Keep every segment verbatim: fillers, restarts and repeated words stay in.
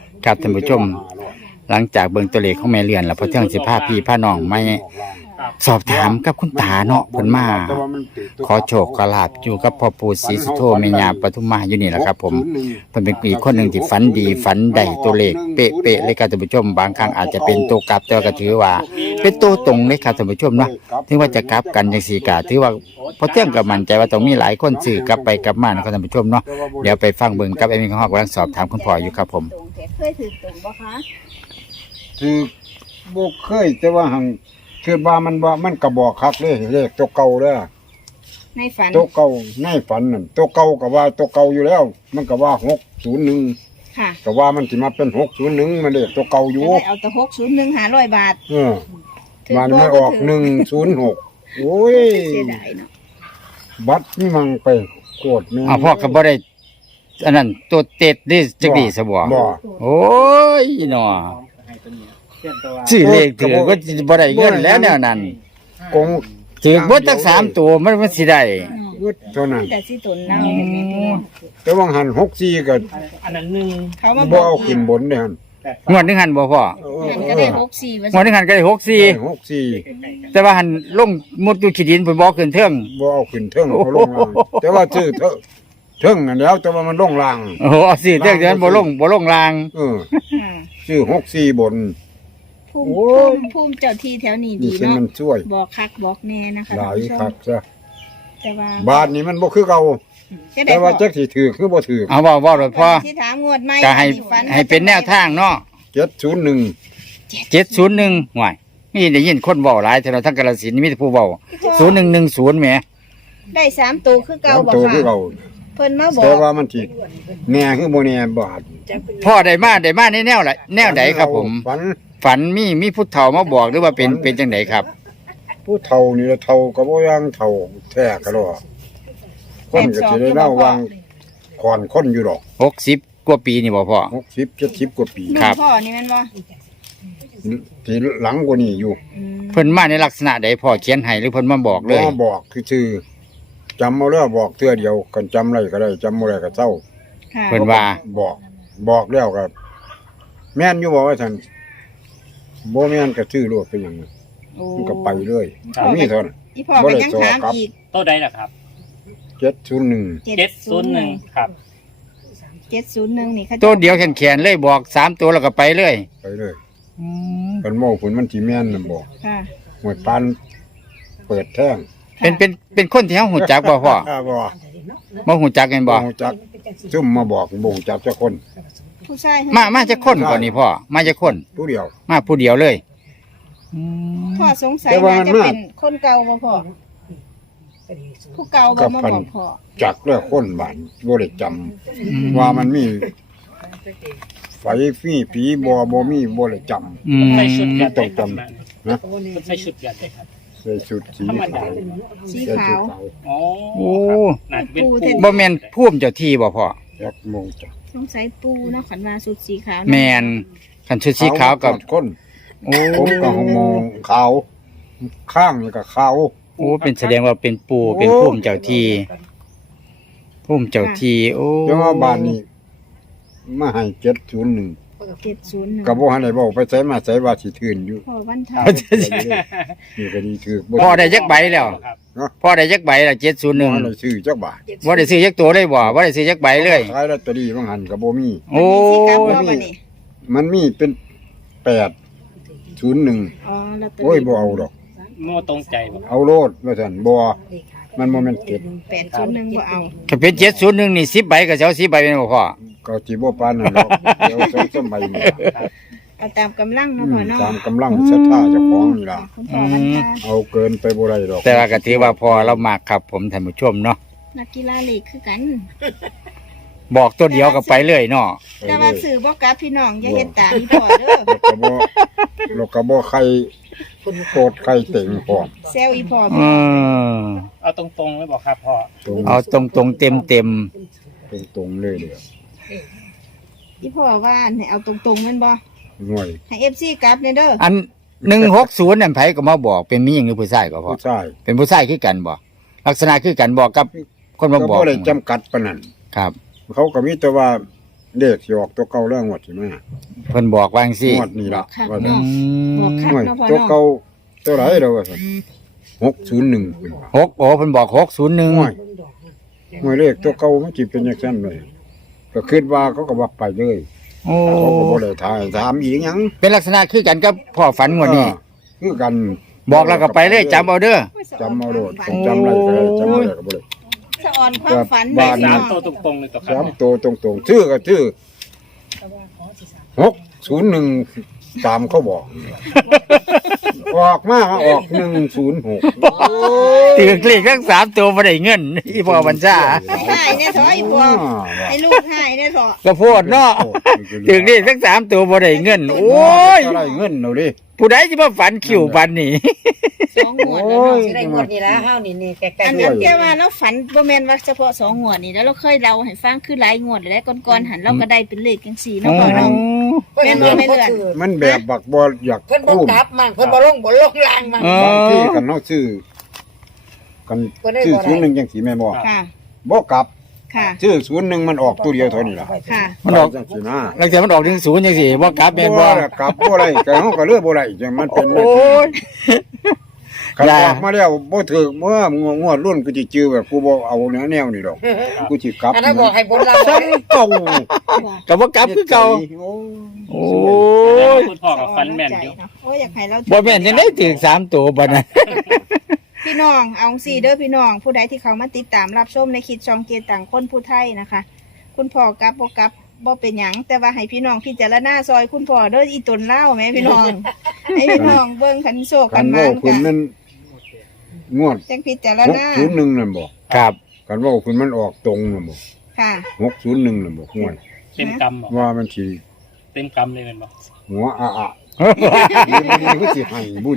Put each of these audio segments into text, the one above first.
ครับท่านผู้ชมหลังจากเบิ่งตัวเลขของแม่เลื่อนแล้วพอเที่ยงสิพาพี่พาน้องมาสอบถามกับคุณตาเนาะเพิ่นมาขอโชคขอลาภอยู่กับพ่อปู่ศรีสุโธแม่ย่าปทุมมาอยู่นี่แหละครับผมเพิ่นเป็นอีกคนหนึ่งที่ฝันดีฝันได้ตัวเลขเป๊ะๆเลยครับท่านผู้ชมบางครั้งอาจจะเป็นตัวกลับแต่ก็ถือว่าเป็นตัวตรงเลยครับท่านผู้ชมเนาะถึงว่าจะกลับกันจังซี่ก็ถือว่าพอเที่ยงก็มั่นใจว่าต้องมีหลายคนซื้อกลับไปกลับมานะครับท่านผู้ชมเนาะเดี๋ยวไปฟังเบิ่งกับไอ้มีของฮอกกำลังสอบถามคุณพ่ออยู่ครับผมเคยถือตรงบ่คะคือบ่เคยแต่ว่าหังคือว่ามันว่ามันก็บอกคักเลยเลขตัวเก่าเด้อในฝันตัวเก่าในฝันนั่นตัวเก่าก็ว่าตัวเก่าอยู่แล้ว มันก็ว่าหกศูนย์หนึ่งค่ะก็ว่ามันสิมาเป็นหกศูนย์หนึ่งมันเลขตัวเก่าอยู่จะได้เอาแต่หกศูนย์หนึ่งหาร้อยบาทเออมันไม่ออกหนึ่งศูนย์หกโอ้ยเสียดายเนาะบัตรนี่มังไปโกรธแม่อ้าวพ่อก็บ่ได้อันนั้นตัวเต็ดดิจักดีซะบ่บ่โอ้ยเนาะชื่อเลขถือก็สิบ่ได้เงินแล้วแนวนั้นกงถือบ่ตั้งสามตัวมันมันสิได้วดเท่านั้นแต่สิตนเน่าเห็นไหมพี่น้องแต่ว่าหันหกสี่ก็อันนั้นหนึ่งเขามาบบ่อกเอาอีขึ้กนบนเด้อหั่นงวดหนึงหันบ่พ่อเออมันเอก็ได้อหกสี่วันงวดหนึงหันก็ได้หกสี่หกสี่แต่ว่าหันลงมุดอยู่ขี้ดินเพิ่นบ่ขึ้นเทิงบ่เอาขึ้นเทิงเอาลงล่างแต่ว่าชื่อเทิงเทิงนั่นแล้วแต่ว่ามันลงล่างโอ้โหเอาสิเทิงเดือนบ่ลงบ่ลงลางเออค่ะชื่อหกสี่บนภูมิโอ้ยภูมิเจ้าที่แถวนี้นี่ดีสิเนาะมันช่วยบอกคักบอกแน่นะคะหลายท่านผู้ชคัมกซะแต่ว่าบ้านนี้มันบ่คือเก่าจะได้แต่บว่าอกจักสิถือคือบ่ถือเอาเว้าเว้าโดยพ่อที่ถามงวดไม่ก็ให้ให้เป็นแนวทางเนาะเจ็ดศูนย์หนึ่งเจ็ดศูนย์หนึ่งห่วยนี่ได้ยินคนเว้าหลายแต่เราทั้งกาฬสินธุ์มีแต่ผู้เว้าศูนย์หนึ่งหนึ่งศูนย์แหมได้สามตัวคือเก่าตามบอกตัวคือค่ะเก่าเพิ่นมาบอกแต่ว่ามันสิแน่คือบ่แน่บาดพ่อได้มาได้มาในแนวไหนแนวไหนครับผมฝันฝันมีมีผู้เฒ่ามาบอกหรือว่าเป็นเป็นจังไดครับผู้เฒ่านี่ละเฒ่าก็บ่ยังเฒ่าแท้ก็ดอกคนก็สิได้เล่าวางก่อนคนอยู่ดอกหกสิบกว่าปีนี่บ่พ่อหกสิบ เจ็ดสิบกว่าปีลูครักบพ่อนี่แม่นบ่ที่หลังกว่านี้อยู่อืมเพิ่นมาในลักษณะใดพ่อเขียนให้หรือเพิ่นมาบอกเลยบ่บอกคือชื่อจำเอาแล้วบอกเทื่อเดียวกันจำไรก็ได้จำบ่ได้ก็เศร้าค่ะเพิ่นว่าบอกบอกแล้วก็แม่นอยู่บอกว่าท่านบ่แม่นก็ชื่อโลดเป็นหยังโอ้มันก็ไปเรื่อยมีเท่านั้นอีพ่อก็ยังถามอีกโต๊ะใดล่ะครับเจ็ดศูนย์หนึ่งเจ็ดศูนย์หนึ่งครับเจ็ดศูนย์หนึ่งนี่เขาตัวเดียวแขนๆเลยบอกสามตัวแล้วก็ไปเลยไปเลยเป็นโม่ผุนมันสิแม่นน่ะบอกค่ะหมดปานเปิดแท่งเป็นเป็นเป็นคนที่เฮาฮู้จักบ่พ่ออ่าบ่บ่ฮู้จักกันบ่บ่จักซุ่มมาบอกบ่จักจักคนผู้ชายมามาจากคนก่อนนี่พ่อมาจากคนผู้เดียวมาผู้เดียวเลยอืมพ่อสงสัยแต่ว่าว่ามันจะมากเป็นคนเก่าบ่พ่อผู้เก่าบ่มาบอกพ่อจักแล้วคนบ้านบ่ได้จำว่ามันมีไฟฟีผีบ่บ่มีบ่ได้จำอืมใส่ชุดกันต้องจำ นะใส่ชุดกันเลยครับใส่ชุดสีขาวสีใส่ขาชุดวขาวอ๋อโอ้น่าจะเป็นปูบ่แม่นภูมิเจ้าที่บ่พ่อจักโมงจักสงสัยปูเนาะขันว่าสุดสีขาวแม่นคันชุดสีขาวกับคนโอ้ผมก็หโมงขาว ข้างนี่ก็ขาวโอ้เป็นแสดงว่าเป็นปู่เป็นภูมิเจ้าที่ภูมิเจ้าที่โอ้จังว่าบ้านนี้มาให้เจ็ดศูนย์หนึ่งเจ็ดศูนย์หนึ่งก็บ่ทันได้บอกไปใส่มาใส่ว่าสิทื่นอยู่พ่อวันเทานี่ก็ดีถือพ่อได้จักใบแล้วครับพ่อได้จักใบแล้วเจ็ดศูนย์หนึ่งบ่ได้ซื้อจักบาทบ่ได้ซื้อจักตัวเลยบ่บ่ได้ซื้อจักใบเลยขายลอตเตอรี่บางหันก็บ่มีโอ้สีกลับบ่บัดนี้มันมีเป็นแปดศูนย์หนึ่งอ๋อลอตเตอรี่โอ้ยบ่เอาดอกโม่ตรงใจบ่เอาโลดว่าซั่นบ่มันบ่แม่นเก็บแปดศูนย์หนึ่งบ่เอาถ้าเป็นเจ็ดศูนย์หนึ่งนี่สิบใบก็จะเอาสิบใบเป็นบ่พ่อก็สิบ่ปานนั้นดอกเดี๋ยวสองสามใบนี่เอาตามกำลังอืเนาะมพ่อเนาะตามกำลังศรัทธาเจ้าของนี่ล่ะคุณพ่อวันเทาเอาเกินไปบ่ได้ดอกแต่ว่าก็ถือว่าพอเรามากครับผมท่านผู้ชมเนาะนักกีฬาลีกคือกันบอกตัวเดียวก็ไปเลยเนาะแต่ว่าสื่อบ่กลับพี่น้องอย่าเฮ็ดตามอีพ่อเด้อแล้วก็บ่แล้วก็บ่ใครโกรธใครเต็งพร้อมแซวอีพ่อเออเอาตรงๆไว้บอกครับพ่อตรงเอาตรงตรงๆเต็มเต็มตรงๆเลยเด้ออีพ่อว่าให้เอาตรงๆแม่นบ่หน่วยให้ เอฟ ซี กลับเนี่ยเด้อๆอันหนึ่งหกศูนย์นั่นไผก็มาบอกเป็นมีหญิงหรือผู้ชายก็พอผู้ชายเป็นผู้ชายคือกันบ่ลักษณะคือกันบอกกับคนมาก็บอกบ่ได้จำกัดปานนั้นครับเขาก็มีแต่ว่าเด็กสิออกตัวเก่าเรื่องหมดสิมาเพิ่นบอกว่าจังซี่หมดนี่ล่ะว่าอืซั่นมบอกค่ะโอ้ยตัวเก่าตัวไหนเด้อว่าซั่นหกศูนย์หนึ่งเพิ่นว่าหกโอ้เพิ่นบอกหกศูนย์หนึ่งโอ้ยหมายเลขตัวเก่ามันสิเป็นจังซั่นเลยก็คิดว่าเขาก็ว่าไปเลยโอ้เขาก็บ่ได้ทายถามอีกหยังเป็นลักษณะคือกันกับพ่อฝันงวดนี้เออคือกันบอกแล้วก็ไปเลยจำเอาเด้อจำเอาโดดจำไรก็ได้จำอะไรก็บ่ได้สะออนความฝันบ้านสามตัวตรงๆเลยต่อครัสาบมตัวตรงๆชื่อก็ชื่อหกศูนย์หนึ่งตามเขาบอก ออกมาออกหนึ่งศูนย์หกถือเลขทั้งสามตัวบ่ได้เงินอีพ่อบัญชาหายเนี่ยถอยพวกให้ลูกหายเนี่ยถอก็โพดเนาะถือเลขทั้งสามตัวบ่ได้เงิน โอ้ยอะไรเงินเอาดิผู้ใดสิมาฝันคิวบันนี่สองงวดแล้วเนาะสิได้งวดนี้ละเฮานี่นี่ใกล้อันๆนั้นแค่ว่าเราฝันบ่แม่นว่าเฉพาะสองงวดนี่แล้วเราเคยเล่าให้ฟังคือหลายงวดแล้วก่อนๆหันเราก็ได้เป็นเลขจังซี่เนาะพ่อเนาะ แม่นบ่แม่นเดือนมันแบบบักบอลอยากเพิ่นบ่พูดกลับมั่งเพิ่นบ่ลงบ่ลงล่างมั่งเออบางที่กันเนาะชื่อกันก็ได้ชื่อบ่ได้ศูนย์หนึ่งจังสีแม่นบ่ค่ะบ่กลับค่ะชื่อศูนย์หนึ่งมันออกตัวเดียวเท่านี้ล่ะค่ะมันออกจังสีนะหลังจากมันออกถึงศูนย์จังซี่บ่กลับแม่นบ่บ่กลับบ่ได้ก็เฮาก็เลือกบ่ได้จังมันเป็นโอ้ยคันอย่าออกมาแล้วบ่ถูกเมื่องวดรุ่นกูสิจื้อแบบกูบ่เอาแนวแนวนี่ดอกกูสิกลับอันนั้นบอกให้บนล่างจังเก่าก็บ่กลับคือเก่าโอ้โอ้ยคุณพ่อกับฟันแม่นอยู่โอ้ยอยากให้เราบ่แม่นจังได๋ถึงสามตัวบัดนั้นพี่น้องเอาสี่เด้อพี่น้องผู้ใดที่เขามาติดตามรับชมในคลิดช่องเกต่างคนผู้ไทยนะคะ คุณพ่อกลับบ่กลับบ่เป็นหยังแต่ว่าให้พี่น้องพิจารณาซอยคุณพ่อเด้ออีตนเล่าแหม่พี่น้อง ให้พี่น้องเบิ่งคันโศกกักัน นเว้ามาคุณมันงวดจังพิจารหกณาศูนย์หนึ่งนั่นบ่ครับกันเว้าคุณมันออกตรงนั่นบ่ค่ะหกศูนย์หนึ่งนั่นบ่งวดเต็มกำบอกว่ามันสิเต็มกำเลยแมันบอกหัวอะอะมันก็สิให้บุญ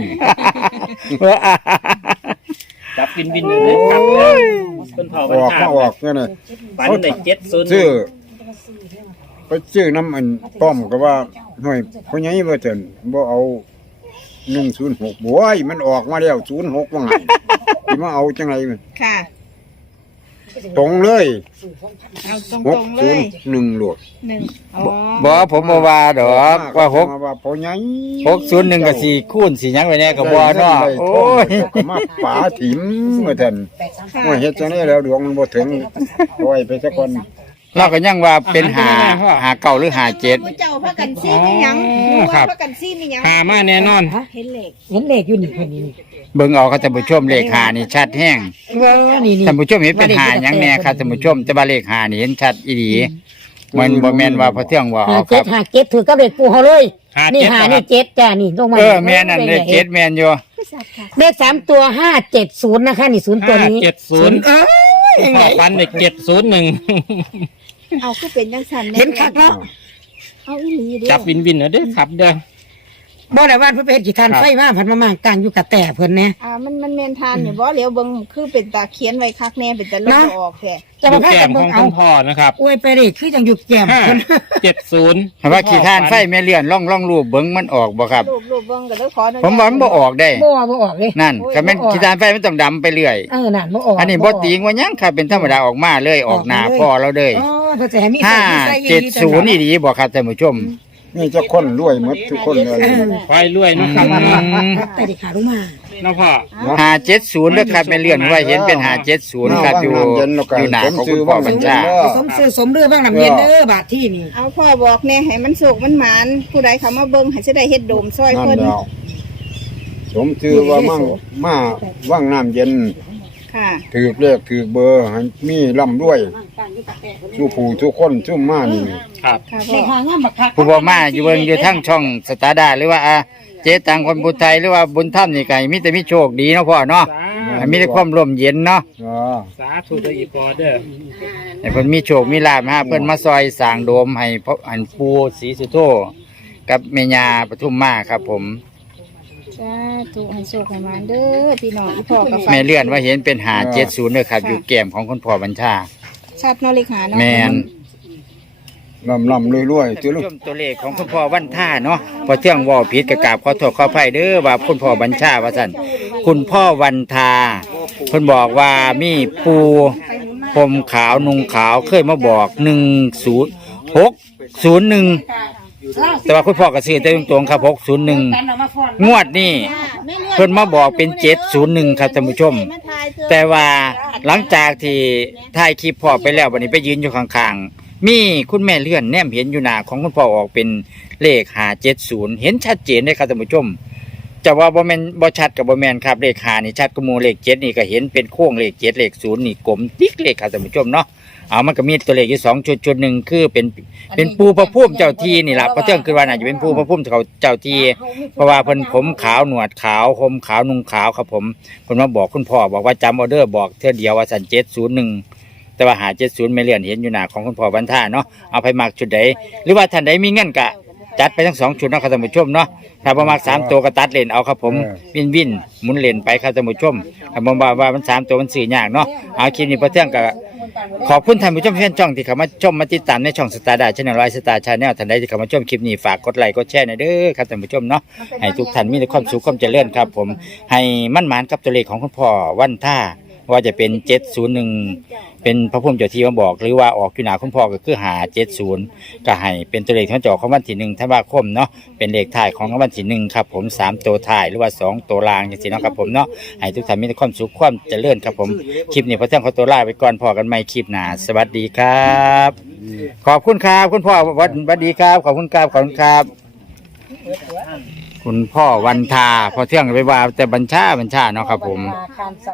จับวินวินเลยครับคุณพ่ออวันอกชามาออกนั่นน่ะฟันในเจ็ดศูนย์ซื้อไปซื้อน้ำอันป้อมก็ว่าห้อยพ่อใหญ่ว่าเถินบ่เอาหนึ่งศูนย์หกบ่ยมันออกมาแล้วศูนย์หกว่าไงสิมาเอาจังไรมันค่ะตรงเลยเอาตหรกงๆเลศูนยย์หนึ่งโหลดหนึ่งอ๋อบ่ผมบ่ว่าดอกว่าหกว่าพ่อใหญ่หกศูนย์หนึ่งกับสี่คูณสี่หยังไว้แน่ก็บ่เนาะโอ้ยก็มาป๋าถิ่มว่าเถินค่ะว่าเฮ็ดจังได๋แล้วดวงมันบ่ถึงปล่อยไปสักคนเราก็ยังว่าเป็นหาหาเก่าหรือหาเจ็ดผู้เจ้าพากันซีมีหยังรู้ว่าพากันซีมีหยังหามาแน่นอนเห็นเลขเห็นเลขอยู่นี่เพิ่นนี่เบิ่งเอาครับท่านผู้ชมเลขหานี่ชัดแห้งเออนี่นี่ท่านผู้ชมเห็นเป็นหาหยังแน่ครับท่านผู้ชมแต่ว่าเลขหานี่เห็นชัดอีหลีมันบ่แม่นว่าพอเที่ยงว่าหาเอาคเจ็รัดบหาเจ็ดถือกับเลขปูเฮาเลยหานี่เจ็ดหาคนี่รับเจ็ดจ้านี่ลงมาเออแม่นนั่นเลขเจ็ดแม่นอยู่เลขสามตัวห้าเจ็ดศูนย์นะคะนี่ศูนย์ตัวนี้เจ็ดศูนย์เอ้ยคุณพ่อฟันในเจ็ดศูนย์หนึ่งเอาคือเป็นจังซั่นแเห็นคักเนาะเอาอีหลีเด้อจับวินวินเด้อครับเด้อบ่ได้ว่าเพิ่นไปเฮ็ดกี่ทานครับไฟมาพันมามากลางอยู่กับแต่เพิ่นแน่อ่ามันมันแม่นทานอยู่บ่เหลียวเบิ่งคือเป็นตาเขียนไว้คักแน่เป็นตาลบนะออกแท้จะดูมาพาแก้กัมนขเบิ่อง งเอาคุณพ่อนะครับอวยไปเลยคือจังอยู่แก้มห้าเพิ่นเจ็ดศูนย์ว่าขี้ทานไฟแม่เลื่อนล่องล่องรูปเบิ่งมันออกบ่ครับรูปรูปเบิ่งก็เลยขออนุญตผมว่ามันบ่ออกได้บ่บ่ออกเลยนั่นถ้าแม่นขี้ทานไฟมันต้องดำไปเรื่อยเออนั่นบ่ออกอันนี้บ่ติงว่าหยังครับเป็นธรรมดาออกมาเลยออกหน้าพ่อเราเลยอ๋อเพิ่นจะให้มีห้าใส่เจ็ดศูนย์นี่ดีบ่ครับท่านผู้ชมนี่เจะคนรวยหมดทุกคนเลยไฟรวยเนาะครับแต่ดิขาลงมาเนาะพ่อห้าเจ็ดศูนย์นะครับไม่เลื่อนไว้เห็นเป็นห้าเจ็ดศูนย์ครับอยู่อยู่หน้าของคุณพ่อบัญชาสมซื้อสมเรือบ้างน้ำเย็นเด้อบาทที่นี่เอาพ่อบอกแน่ให้มันสุกมันหมานผู้ใดเขามาเบิ่งให้สิได้เฮ็ดโดมซอยนั่นเพิ่นแล้วสมชื่อว่ามั่งมาว่างน้ำเย็นค่ะถือเลขถือเบอร์ให้มีร่ำรวยสู้ผู้ทุกคนชุ่มมานี่ครับค่ะในพ่อหางามบักคักผู้บ่มาอยู่เบิ่งอยู่ทั้งช่องสตาร์ดาหรือว่าอาเจ๊ตังคนบุญไทยหรือว่าบุญถ้ำนี่ไก่มีแต่มีโชคดีเนาะพ่อเนาะให้มีแต่ความร่มเย็นเนาะอ่าสาธุเด้ออีพอเด้อให้เพิ่นมีโชคมีลาภฮะเพิ่นมาซอยสร้างโดมให้พ่ออันปูศรีสุโธกับแม่ย่าปทุมมาครับผมสาธุให้โชคให้หมานเด้อพี่น้องอีพ่อกับฟัแม่เลื่อนว่าเห็นเป็นห้าเจ็ดศูนย์เด้อครับอยู่แก้มของคุณพ่อบัญชาชัดเนาะเลขหาเนาะแม่นร่ำร่ำรวยรวยตัวลูกชมตัวเลขของคุณพ่อวันท่าเนาะพอเที่ยงเว่าผิดกระกราบขอโทษขออภัยเด้อว่าคุณพ่อบัญชาว่าสั่นคุณพ่อวันทาเพิ่นบอกว่ามีปูผมขาวนุงขาวเคยมาบอกหนึ่งศูนย์หกศูนย์หนึ่งแต่ว่าคุณพ่อก็ซื้อแต่ตรงๆครับหกศูนย์หนึ่งงวดนี้เพิ่นมาบอกเป็นเจ็ดศูนย์หนึ่งครับท่านผู้ชม แต่ว่าหลังจากที่ถ่ายคลิปพ่อไปแล้ววันนี้ไปยืนอยู่ข้างๆมีคุณแม่เลื่อนแนมเห็นอยู่หน้าของคุณพ่อออกเป็นเลขห้าเจ็ดศูนย์เห็นชัดเจนเลยครับท่านผู้ชมจะว่าบ่แม่นบ่ชัดกับบ่แม่นครับเลขห้านี่ชัดกว่าหมู่เลขเจ็ดนี่ก็เห็นเป็นโค้งเลขเจ็ดเลขศูนย์นี่กลมติ๊กเลขครับท่านผู้ชมเนาะเอามันก็มีตัวเลขอยู่สองจุดจุดหนึ่งคือเป็นเป็นปูพระพุ่มเจ้าที่นี่ล่ะเพราะเที่ยงคือว่าน่าจะเป็นปูพระพุ่มเขาเจ้าที่เพราะว่าเพิ่นผมขาวหนวดขาวผมขาวนุ่งขาวครับผมเพิ่นมาบอกคุณพ่อบอกว่าจำออเดอร์บอกเท่าเดียวว่าสันเจ็ดศูนย์หนึ่งแต่ว่าหาเจ็ดศูนย์ไม่เลื่อนเห็นอยู่หน้าของคุณพ่อวันท่าเนาะเอาไปมักชุดใดหรือว่าท่านใดมีเงินกะจัดไปทั้งสองชุดเนาะครับท่านผู้ชมเนาะถ้าประมาณสามตัวก็ตัดเลนเอาครับผมวินวินหมุนเลนไปครับท่านผู้ชมถ้าบอกว่าว่ามันสามตัวมันสื่อยากเนาะเอาคลิปนี้พอเที่ยงกับขอบคุณท่านผู้ชมแฟนช่องที่เข้ามาชมมาติดตามในช่องสตาร์ดาชาแนลไลฟ์สตาร์ชาแนลท่านใดที่เข้ามาชมคลิปนี้ฝากกดไลค์กดแชร์หน่อยเด้อครับท่านผู้ชมเนาะให้ทุกท่านมีแต่ความสุขความเจริญครับผมให้มั่นหมานกับตัวเลขของคุณพ่อวันท่าว่าจะเป็นเจ็ดศูนย์หนึ่งเป็นพระพุ่มเจ้าที่มาบอกหรือว่าออกอยู่หนาคุณพ่อก็คือหาเจ็ดศูนย์ก็ให้เป็นตัวเลขที่มันจะออกของวันที่หนึ่งธันวาคมเนาะเป็นเลขท้ายของวันที่หนึ่งครับผมสามตัวท้ายหรือว่าสองตัวล่างอย่างนี้เนาะครับผมเนาะให้ทุกท่านมีแต่ความสุขความเจริญครับผมคลิปนี้พอเที่ยงขอตัวลาไปก่อนพอกันใหม่คลิปหน้าสวัสดีครับ ขอบคุณครับคุณพ่อสวัสดีครับขอบคุณครับขอบคุณครับ คุณพ่อวันทาพอเที่ยงไปว่าแต่บัญชาบัญชาเนาะครับผม